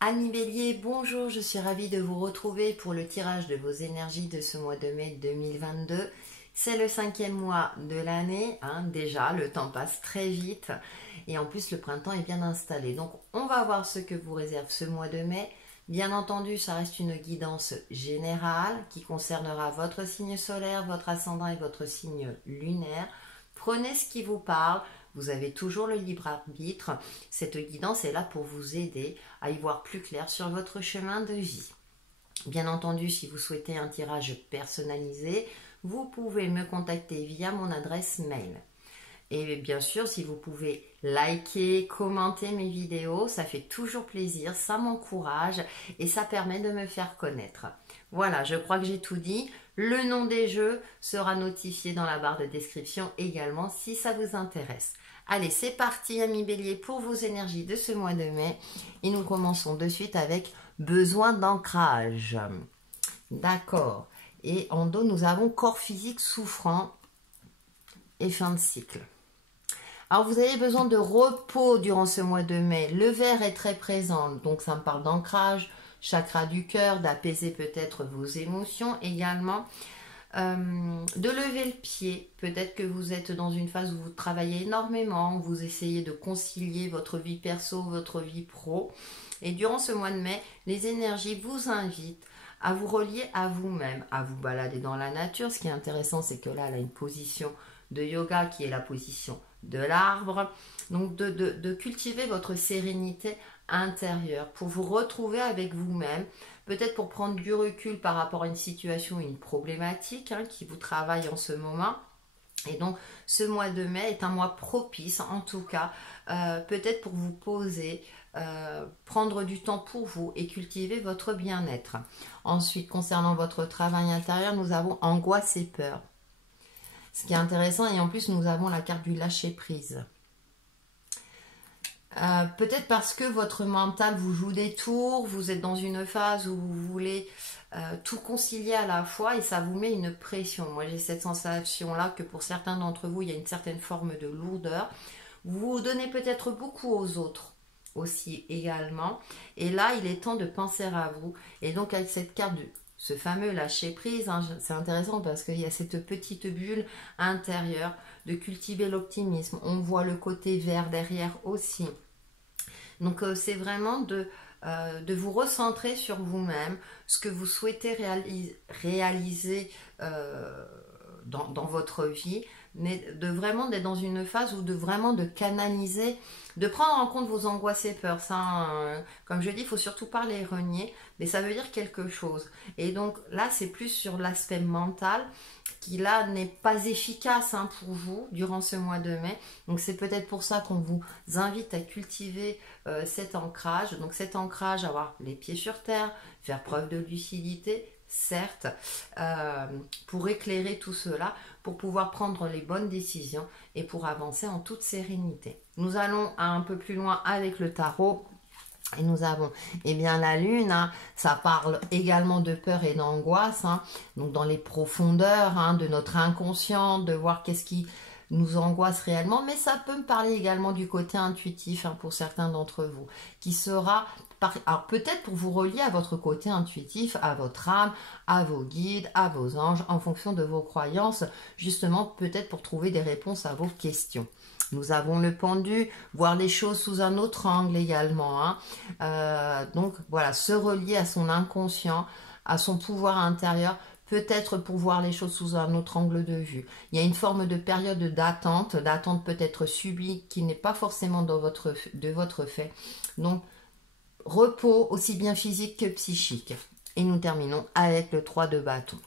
Amis Bélier, bonjour, je suis ravie de vous retrouver pour le tirage de vos énergies de ce mois de mai 2022. C'est le 5e mois de l'année, déjà, le temps passe très vite et en plus le printemps est bien installé. Donc on va voir ce que vous réserve ce mois de mai. Bien entendu, ça reste une guidance générale qui concernera votre signe solaire, votre ascendant et votre signe lunaire. Prenez ce qui vous parle. Vous avez toujours le libre arbitre. Cette guidance est là pour vous aider à y voir plus clair sur votre chemin de vie. Bien entendu, si vous souhaitez un tirage personnalisé, vous pouvez me contacter via mon adresse mail. Et bien sûr, si vous pouvez liker, commenter mes vidéos, ça fait toujours plaisir, ça m'encourage et ça permet de me faire connaître. Voilà, je crois que j'ai tout dit. Le nom des jeux sera notifié dans la barre de description également si ça vous intéresse. Allez, c'est parti, amis Bélier, pour vos énergies de ce mois de mai. Et nous commençons de suite avec besoin d'ancrage. D'accord. Et en dos, nous avons corps physique souffrant et fin de cycle. Alors, vous avez besoin de repos durant ce mois de mai. Le vert est très présent, donc ça me parle d'ancrage, chakra du cœur, d'apaiser peut-être vos émotions également. De lever le pied, peut-être que vous êtes dans une phase où vous travaillez énormément, vous essayez de concilier votre vie perso, votre vie pro. Et durant ce mois de mai, les énergies vous invitent à vous relier à vous-même, à vous balader dans la nature. Ce qui est intéressant, c'est que là, elle a une position de yoga qui est la position de l'arbre. Donc de cultiver votre sérénité intérieure pour vous retrouver avec vous-même, peut-être pour prendre du recul par rapport à une situation, une problématique qui vous travaille en ce moment. Et donc ce mois de mai est un mois propice, en tout cas, peut-être pour vous poser, prendre du temps pour vous et cultiver votre bien-être. Ensuite, concernant votre travail intérieur, nous avons angoisse et peur. Ce qui est intéressant, et en plus nous avons la carte du lâcher-prise. Peut-être parce que votre mental vous joue des tours, vous êtes dans une phase où vous voulez tout concilier à la fois et ça vous met une pression. Moi j'ai cette sensation-là que pour certains d'entre vous, il y a une certaine forme de lourdeur. Vous vous donnez peut-être beaucoup aux autres aussi également. Et là, il est temps de penser à vous. Et donc avec cette carte de ce fameux lâcher prise, c'est intéressant parce qu'il y a cette petite bulle intérieure de cultiver l'optimisme. On voit le côté vert derrière aussi. Donc c'est vraiment de vous recentrer sur vous-même, ce que vous souhaitez réaliser dans votre vie, mais vraiment d'être dans une phase où de canaliser, de prendre en compte vos angoisses et peurs. Ça, comme je dis, il faut surtout pas les renier, mais ça veut dire quelque chose. Et donc là, c'est plus sur l'aspect mental qui là n'est pas efficace pour vous durant ce mois de mai. Donc c'est peut-être pour ça qu'on vous invite à cultiver cet ancrage. Donc cet ancrage, avoir les pieds sur terre, faire preuve de lucidité, certes, pour éclairer tout cela, pour pouvoir prendre les bonnes décisions et pour avancer en toute sérénité. Nous allons un peu plus loin avec le tarot. Et nous avons la lune, ça parle également de peur et d'angoisse, donc dans les profondeurs de notre inconscient, de voir qu'est-ce qui nous angoisse réellement, mais ça peut me parler également du côté intuitif pour certains d'entre vous, qui sera, alors peut-être pour vous relier à votre côté intuitif, à votre âme, à vos guides, à vos anges, en fonction de vos croyances, justement peut-être pour trouver des réponses à vos questions. Nous avons le pendu, voir les choses sous un autre angle également. Donc voilà, se relier à son inconscient, à son pouvoir intérieur, peut-être pour voir les choses sous un autre angle de vue. Il y a une forme de période d'attente peut-être subie, qui n'est pas forcément de votre fait. Donc, repos aussi bien physique que psychique. Et nous terminons avec le 3 de bâton.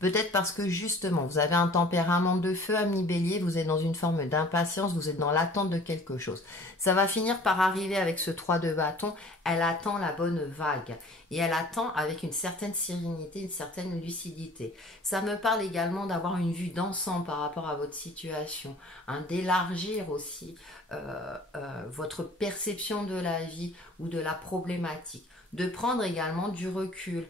Peut-être parce que justement, vous avez un tempérament de feu, ami Bélier, vous êtes dans une forme d'impatience, vous êtes dans l'attente de quelque chose. Ça va finir par arriver avec ce 3 de bâton, elle attend la bonne vague. Et elle attend avec une certaine sérénité, une certaine lucidité. Ça me parle également d'avoir une vue d'ensemble par rapport à votre situation, d'élargir aussi votre perception de la vie ou de la problématique, de prendre également du recul.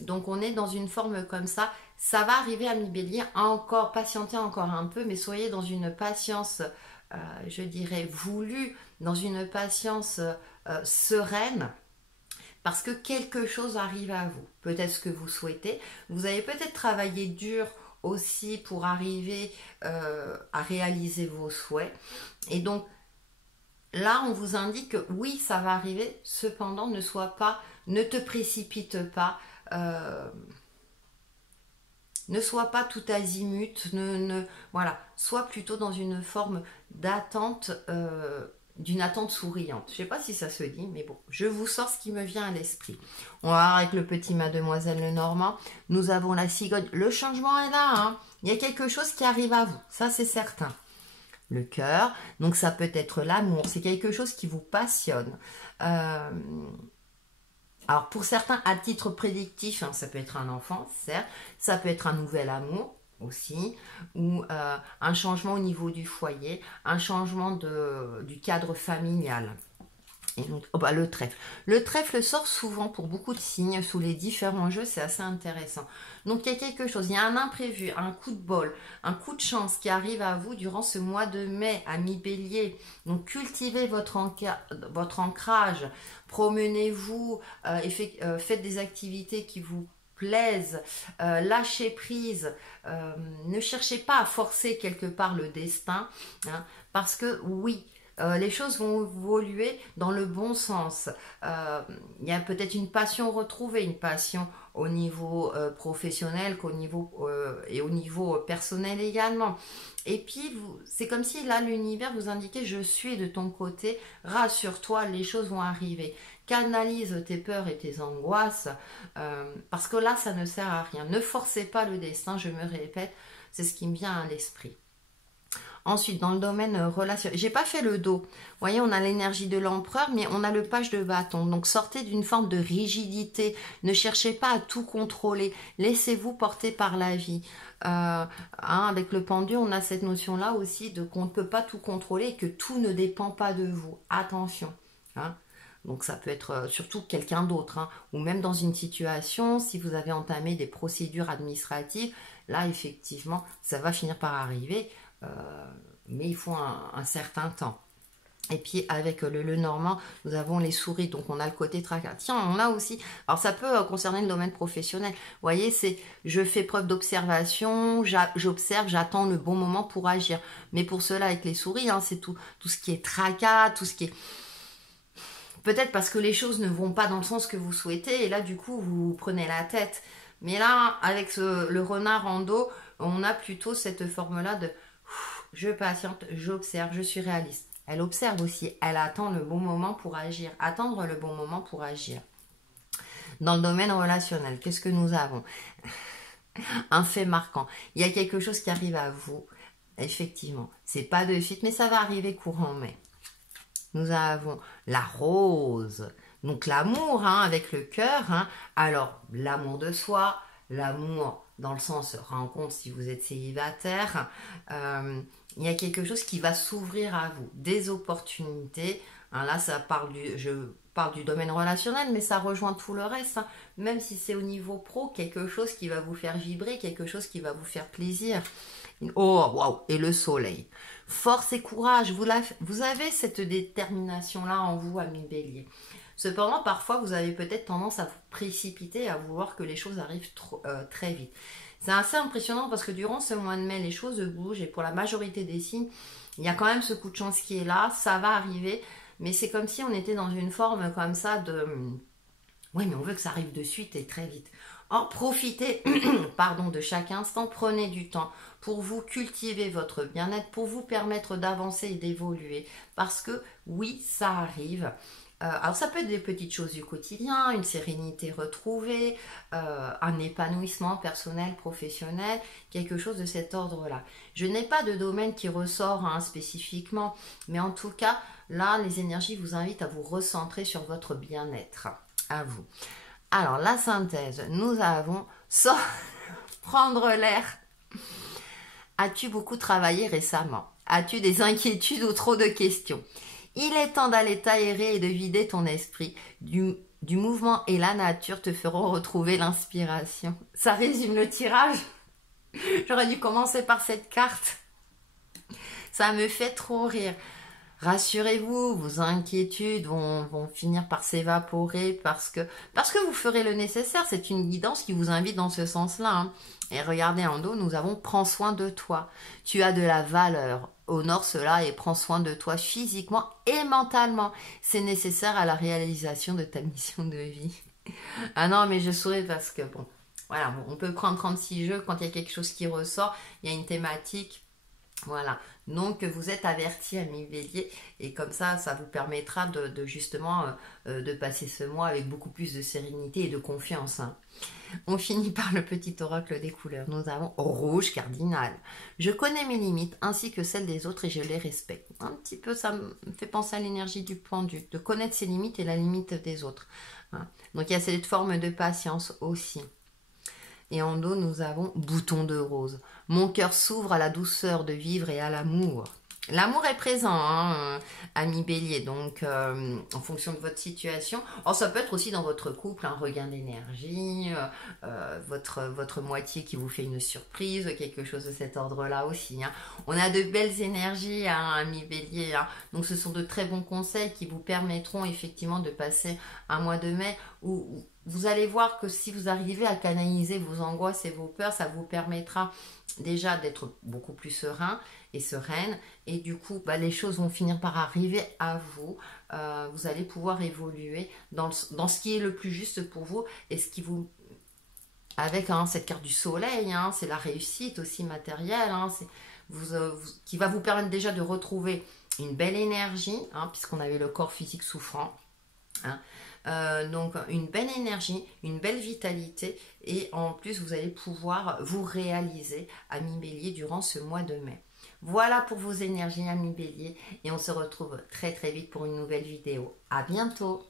Donc on est dans une forme comme ça. Ça va arriver, ami Bélier, encore, patientez encore un peu, mais soyez dans une patience, je dirais, voulue, dans une patience sereine, parce que quelque chose arrive à vous. Peut-être ce que vous souhaitez. Vous avez peut-être travaillé dur aussi pour arriver à réaliser vos souhaits. Et donc, là, on vous indique que oui, ça va arriver. Cependant, ne te précipite pas. Ne sois pas tout azimut. Voilà, sois plutôt dans une forme d'attente, d'une attente souriante. Je ne sais pas si ça se dit, mais bon, je vous sors ce qui me vient à l'esprit. On va voir avec le petit Mademoiselle Lenormand. Nous avons la cigogne. Le changement est là, hein. Il y a quelque chose qui arrive à vous, ça c'est certain. Le cœur, donc ça peut être l'amour, c'est quelque chose qui vous passionne. Alors pour certains, à titre prédictif, hein, ça peut être un enfant, certes, ça peut être un nouvel amour aussi, ou un changement au niveau du foyer, un changement du cadre familial. Et donc, le trèfle. Le trèfle sort souvent pour beaucoup de signes sous les différents jeux, c'est assez intéressant. Donc il y a quelque chose, il y a un imprévu, un coup de bol, un coup de chance qui arrive à vous durant ce mois de mai, amis bélier. Donc cultivez votre ancrage, promenez-vous, faites des activités qui vous plaisent, lâchez prise, ne cherchez pas à forcer quelque part le destin, hein, parce que oui, les choses vont évoluer dans le bon sens. Il y a peut-être une passion retrouvée, une passion au niveau professionnel et au niveau personnel également. Et puis, c'est comme si là, l'univers vous indiquait « je suis de ton côté, rassure-toi, les choses vont arriver ». Canalise tes peurs et tes angoisses, parce que là, ça ne sert à rien. Ne forcez pas le destin, je me répète, c'est ce qui me vient à l'esprit. Ensuite, dans le domaine relationnel, j'ai pas fait le dos. Vous voyez, on a l'énergie de l'empereur, mais on a le page de bâton. Donc, sortez d'une forme de rigidité. Ne cherchez pas à tout contrôler. Laissez-vous porter par la vie. Avec le pendu, on a cette notion-là aussi de qu'on ne peut pas tout contrôler et que tout ne dépend pas de vous. Attention. Hein. Donc, ça peut être surtout quelqu'un d'autre. Hein. Ou même dans une situation, si vous avez entamé des procédures administratives, là, effectivement, ça va finir par arriver. Mais il faut un certain temps. Et puis avec le Lenormand, nous avons les souris, donc on a le côté tracas. Tiens, on a aussi, alors ça peut concerner le domaine professionnel. Vous voyez, c'est je fais preuve d'observation, j'observe, j'attends le bon moment pour agir. Mais pour cela, avec les souris, hein, c'est tout ce qui est tracas, tout ce qui est... Peut-être parce que les choses ne vont pas dans le sens que vous souhaitez, et là du coup vous prenez la tête. Mais là, avec le renard en dos, on a plutôt cette forme-là de... Je patiente, j'observe, je suis réaliste. Elle observe aussi, elle attend le bon moment pour agir. Attendre le bon moment pour agir. Dans le domaine relationnel, qu'est-ce que nous avons? Un fait marquant. Il y a quelque chose qui arrive à vous. Effectivement, c'est pas de suite, mais ça va arriver courant mai. Nous avons la rose. Donc l'amour, hein, avec le cœur. Hein. Alors, l'amour de soi, l'amour dans le sens rencontre si vous êtes célibataire, il y a quelque chose qui va s'ouvrir à vous, des opportunités. Hein, là, je parle du domaine relationnel, mais ça rejoint tout le reste. Hein. Même si c'est au niveau pro, quelque chose qui va vous faire vibrer, quelque chose qui va vous faire plaisir. Oh, waouh! Et le soleil. Force et courage, vous avez cette détermination-là en vous, ami Bélier. Cependant, parfois, vous avez peut-être tendance à vous précipiter, à vouloir que les choses arrivent très vite. C'est assez impressionnant parce que durant ce mois de mai, les choses bougent et pour la majorité des signes, il y a quand même ce coup de chance qui est là, ça va arriver, mais c'est comme si on était dans une forme comme ça de... Oui, mais on veut que ça arrive de suite et très vite. Or, profitez de chaque instant, prenez du temps pour vous cultiver votre bien-être, pour vous permettre d'avancer et d'évoluer. Parce que oui, ça arrive. Alors ça peut être des petites choses du quotidien, une sérénité retrouvée, un épanouissement personnel, professionnel, quelque chose de cet ordre-là. Je n'ai pas de domaine qui ressort spécifiquement, mais en tout cas, là, les énergies vous invitent à vous recentrer sur votre bien-être, à vous. Alors, la synthèse, nous avons prendre l'air. As-tu beaucoup travaillé récemment? As-tu des inquiétudes ou trop de questions? Il est temps d'aller t'aérer et de vider ton esprit. Du mouvement et la nature te feront retrouver l'inspiration. Ça résume le tirage. J'aurais dû commencer par cette carte. Ça me fait trop rire. Rassurez-vous, vos inquiétudes vont finir par s'évaporer parce que vous ferez le nécessaire. C'est une guidance qui vous invite dans ce sens-là, hein. Et regardez en dos, nous avons prends soin de toi. Tu as de la valeur. Honore cela et prends soin de toi physiquement et mentalement. C'est nécessaire à la réalisation de ta mission de vie. Ah non, mais je souris parce que bon, voilà, on peut prendre 36 jeux quand il y a quelque chose qui ressort, il y a une thématique. Voilà, donc vous êtes averti, ami Bélier, et comme ça vous permettra de justement de passer ce mois avec beaucoup plus de sérénité et de confiance, hein. On finit par le petit oracle des couleurs. Nous avons rouge cardinal. Je connais mes limites ainsi que celles des autres et je les respecte. Un petit peu, ça me fait penser à l'énergie du pendu, de connaître ses limites et la limite des autres, hein. Donc il y a cette forme de patience aussi. Et en dos, nous avons bouton de rose. Mon cœur s'ouvre à la douceur de vivre et à l'amour. L'amour est présent, hein, ami Bélier, donc en fonction de votre situation. Or, ça peut être aussi dans votre couple, un regain d'énergie, votre moitié qui vous fait une surprise, quelque chose de cet ordre-là aussi, hein. On a de belles énergies, hein, ami Bélier, hein. Donc ce sont de très bons conseils qui vous permettront effectivement de passer un mois de mai où vous allez voir que si vous arrivez à canaliser vos angoisses et vos peurs, ça vous permettra déjà d'être beaucoup plus serein et sereine. Et du coup, les choses vont finir par arriver à vous. Vous allez pouvoir évoluer dans ce qui est le plus juste pour vous et ce qui vous... Avec cette carte du soleil, hein, c'est la réussite aussi matérielle, hein, qui va vous permettre déjà de retrouver une belle énergie, hein, puisqu'on avait le corps physique souffrant, hein. Donc une belle énergie, une belle vitalité et en plus vous allez pouvoir vous réaliser, ami Bélier, durant ce mois de mai. Voilà pour vos énergies, ami Bélier, et on se retrouve très très vite pour une nouvelle vidéo. À bientôt.